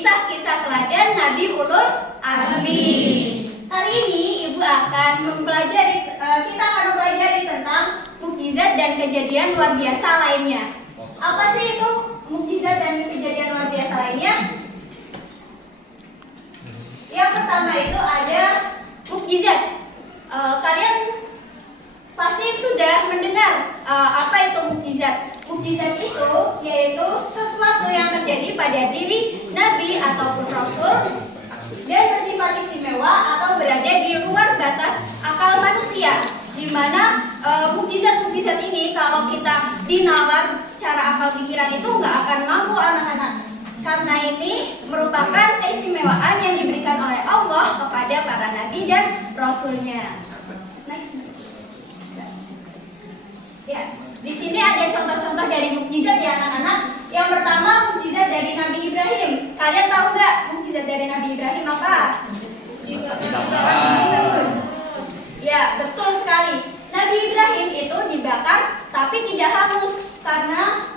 kisah-kisah teladan Nabi Ulul Azmi. Kali ini Ibu akan kita akan mempelajari tentang mukjizat dan kejadian luar biasa lainnya. Apa sih itu mukjizat dan kejadian luar biasa lainnya? Yang pertama itu ada mukjizat. Kalian pasti sudah mendengar apa itu mukjizat. Mukjizat itu yaitu sesuatu yang terjadi pada diri Nabi ataupun Rasul dan bersifat istimewa atau berada di luar batas akal manusia. Di mana mukjizat-mukjizat ini kalau kita dinalar secara akal pikiran itu nggak akan mampu anak-anak. Karena ini merupakan keistimewaan yang diberikan oleh Allah kepada para nabi dan rasulnya. Next. Ya, di sini ada contoh-contoh dari mukjizat ya anak-anak. Yang pertama mukjizat dari Nabi Ibrahim. Kalian tahu nggak mukjizat dari Nabi Ibrahim apa? Ya, betul sekali. Nabi Ibrahim itu dibakar tapi tidak hangus karena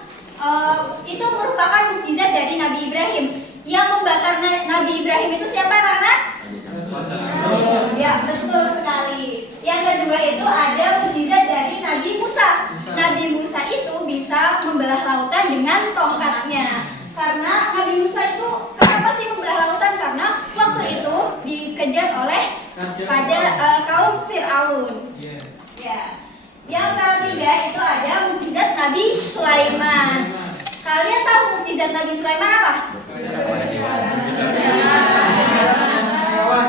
itu merupakan mukjizat dari Nabi Ibrahim. Yang membakar Nabi Ibrahim itu siapa anak-anak? Ya, betul sekali. Yang kedua itu ada mukjizat dari Nabi Musa. Nabi Musa itu bisa membelah lautan dengan tongkatnya. Karena Nabi Musa itu kenapa sih membelah lautan? Karena waktu itu dikejar oleh kaum Fir'aun. Ya. Yang ketiga itu ada mukjizat Nabi Sulaiman. Kalian tahu mukjizat Nabi Sulaiman apa?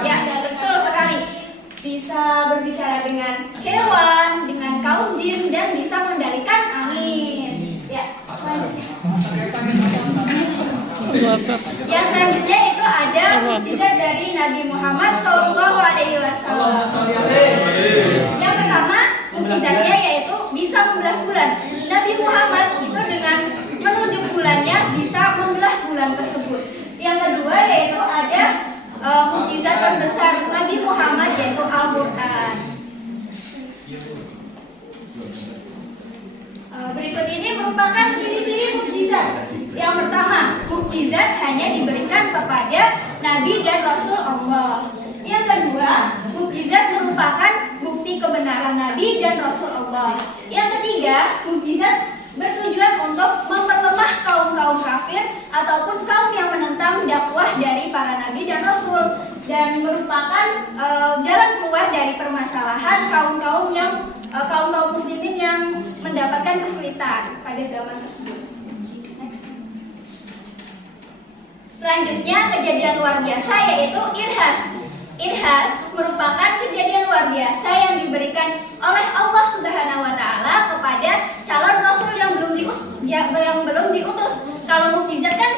Ya, betul sekali. Bisa berbicara dengan hewan, dengan kaum jin, dan bisa mengendalikan angin. Ya, selanjutnya. Yang selanjutnya itu ada mukjizat dari Nabi Muhammad SAW. Yang pertama mukjizatnya yaitu bisa membelah bulan. Nabi Muhammad itu dengan menunjuk bulannya bisa membelah bulan tersebut. Yang kedua yaitu ada mukjizat terbesar Nabi Muhammad yaitu Al-Quran. Berikut ini merupakan ciri-ciri mukjizat. Yang pertama, mukjizat hanya diberikan kepada Nabi dan Rasul Allah. Yang kedua, mukjizat merupakan bukti kebenaran Nabi dan Rasul Allah. Yang ketiga, mukjizat bertujuan untuk memperlemah kaum-kaum kafir ataupun kaum yang menentang dakwah dari para Nabi dan Rasul dan merupakan jalan keluar dari permasalahan kaum-kaum muslimin yang mendapatkan kesulitan pada zaman tersebut. Next. Selanjutnya kejadian luar biasa yaitu irhas. Irhas merupakan kejadian luar biasa yang diberikan oleh Allah Subhanahu wa taala kepada calon rasul yang belum diutus. Kalau mukjizat kan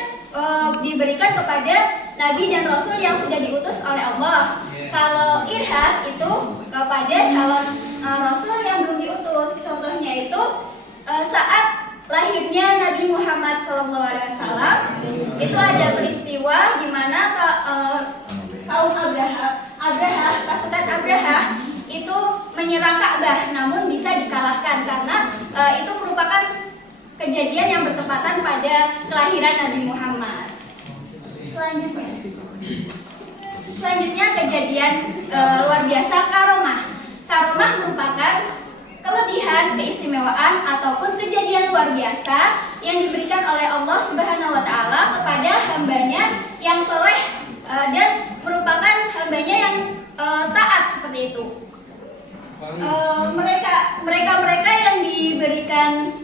diberikan kepada nabi dan rasul yang sudah diutus oleh Allah. Kalau irhas itu kepada calon rasul yang belum diutus. Contohnya itu saat lahirnya Nabi Muhammad SAW itu ada peristiwa di mana kaum pasukan Abraha itu menyerang Ka'bah, namun bisa dikalahkan karena itu merupakan kejadian yang bertepatan pada kelahiran Nabi Muhammad. Selanjutnya kejadian luar biasa karomah. Karomah merupakan kelebihan, keistimewaan ataupun kejadian luar biasa yang diberikan oleh Allah Subhanahu wa taala kepada hambanya yang soleh dan merupakan hambanya yang taat seperti itu. Mereka yang diberikan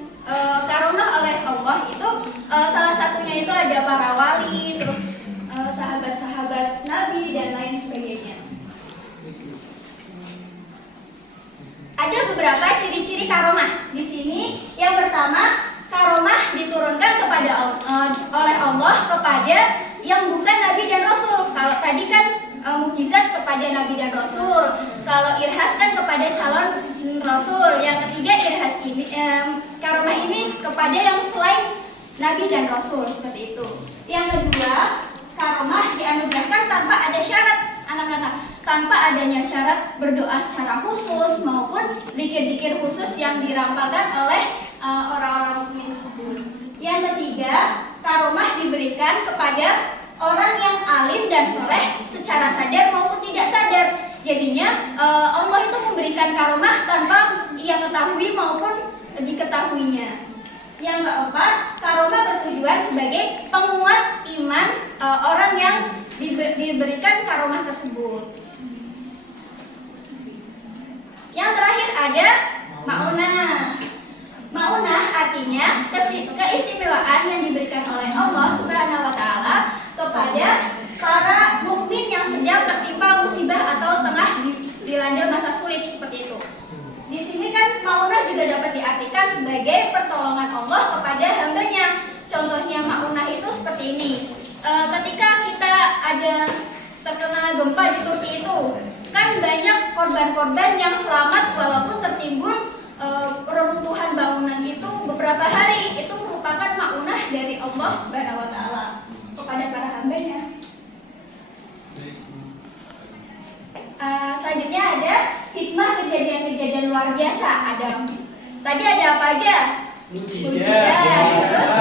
karomah oleh Allah itu salah satunya itu ada para wali, terus sahabat-sahabat Nabi dan lain sebagainya. Ada beberapa ciri-ciri karomah di sini. Yang pertama, karomah diturunkan oleh Allah kepada yang bukan Nabi dan Rasul. Kalau tadi kan mukjizat kepada Nabi dan Rasul. Kalau irhas kan kepada calon Rasul. Yang ketiga karomah ini kepada yang selain Nabi dan Rasul seperti itu. Yang kedua, karomah dianugerahkan tanpa ada syarat anak-anak, tanpa adanya syarat berdoa secara khusus maupun zikir-zikir khusus yang dirampalkan oleh orang-orang mukmin tersebut. Yang ketiga, karomah diberikan kepada orang yang alim dan soleh secara sadar maupun tidak sadar. Jadinya Allah itu memberikan karomah tanpa ia ketahui maupun diketahuinya. Yang keempat, karomah bertujuan sebagai penguat iman orang yang diberikan karomah tersebut. Yang terakhir ada ma'unah. Ma'unah artinya keistimewaan yang diberikan oleh Allah Subhanahu wa taala kepada para mukmin yang sedang tertimpa musibah atau tengah dilanda masa sulit seperti itu. Di sini kan ma'unah juga dapat diartikan sebagai pertolongan Allah kepada hambanya. Contohnya ma'unah itu seperti ini. Ketika kita ada terkena gempa di Turki itu, kan banyak korban-korban yang selamat walaupun tertimbun peruntuhan bangunan itu beberapa hari. Itu merupakan ma'unah dari Allah Subhanahu wa taala kepada para hambanya. Selanjutnya ada hikmah kejadian-kejadian luar biasa. Tadi ada apa aja? Mukjizat. Terus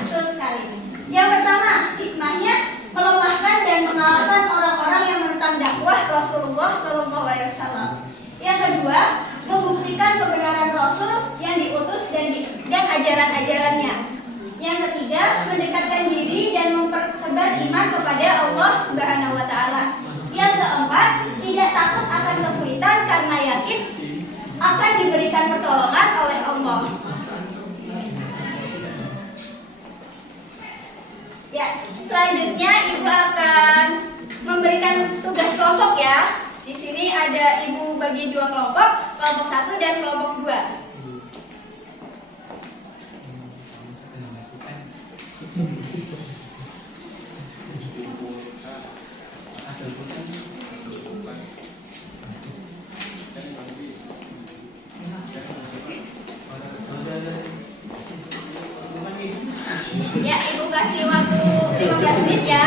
betul sekali. Yang pertama, hikmahnya melemahkan dan mengalahkan orang-orang yang menentang dakwah Rasulullah SAW. Yang kedua, membuktikan kebenaran Rasul yang diutus dan ajaran-ajarannya. Yang ketiga, mendekatkan diri dan mempertebar iman kepada Allah Subhanahu wa taala. Yang keempat, tidak takut akan kesulitan karena yakin akan diberikan pertolongan oleh Allah. Ya, selanjutnya Ibu akan memberikan tugas kelompok ya. Di sini ada Ibu bagi 2 kelompok, kelompok 1 dan kelompok 2. Ya, Ibu kasih waktu 15 menit ya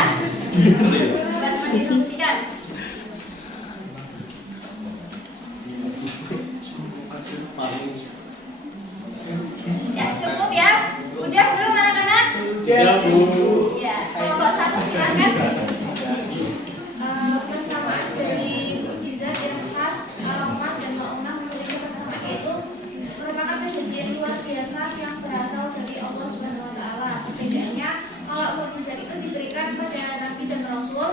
buat mendiskusikan. Ya, cukup ya. Udah belum anak-anak? Ya, Bu. Ya, kelompok 1 silakan. Persamaan dari mukjizat yang khas, karomah dan ma'unah memiliki persamaan yaitu merupakan kejadian luar biasa yang berasal dari Allah Subhanahu wa taala. Bedanya kalau mukjizat itu diberikan pada nabi dan rasul,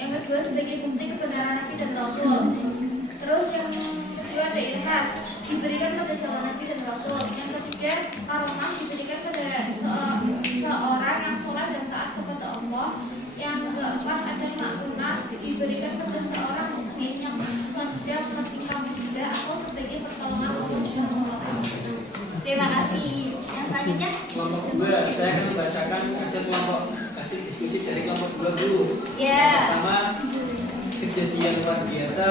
yang kedua sebagai bukti kebenaran nabi dan rasul. Terus yang kedua ada ikhlas, diberikan pada zaman nabi dan rasul. Yang ketiga karomah diberikan pada seorang yang sholat dan taat kepada Allah. Yang keempat ada ma'unah, diberikan pada seorang mukmin yang sedang tertimpa musibah atau sebagai pertolongan Allah Subhanahu wa taala. Terima kasih. Yang selanjutnya Kelompok 2, saya akan membacakan hasil diskusi dari kelompok 2 dulu. ya. Pertama, kejadian luar biasa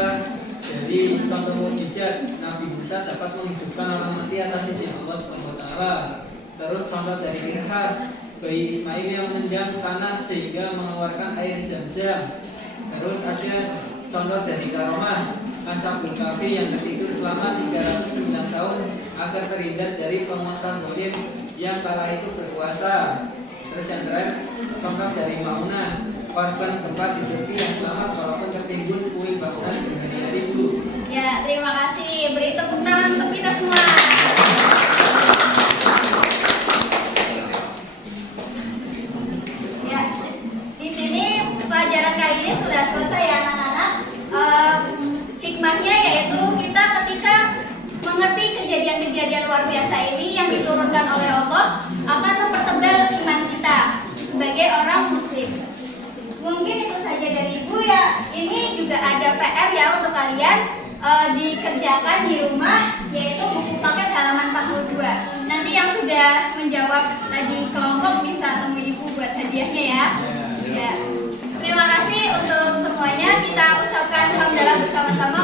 dari contoh mukjizat Nabi Musa dapat menghidupkan orang mati atas izin Allah Subhanahu wa taala. Terus contoh dari Irhas, bayi Ismail yang menjam tanah sehingga mengeluarkan air zam-zam. Terus ada contoh dari karomah Ashabul Kahfi yang tertidur selama 309 tahun agar terhindar dari penguasa zalim yang kala itu berkuasa. Terus yang terakhir contoh dari Ma'unah, korban gempa di Turki yang selamat walaupun tertimbun puing bangunan berhari-hari itu. Ya, terima kasih. Beri tepuk tangan untuk kita semua. Ya, di sini pelajaran kali ini sudah selesai ya anak-anak. Hikmahnya yaitu kita ketika mengerti kejadian-kejadian luar biasa ini yang diturunkan oleh Allah akan mempertebal iman kita sebagai orang muslim. Mungkin itu saja dari Ibu ya. Ini juga ada PR ya untuk kalian dikerjakan di rumah, yaitu buku paket halaman 42. Nanti yang sudah menjawab tadi kelompok bisa temui Ibu buat hadiahnya ya. Ya. Terima kasih untuk semuanya. Kita ucapkan hamdalah bersama-sama.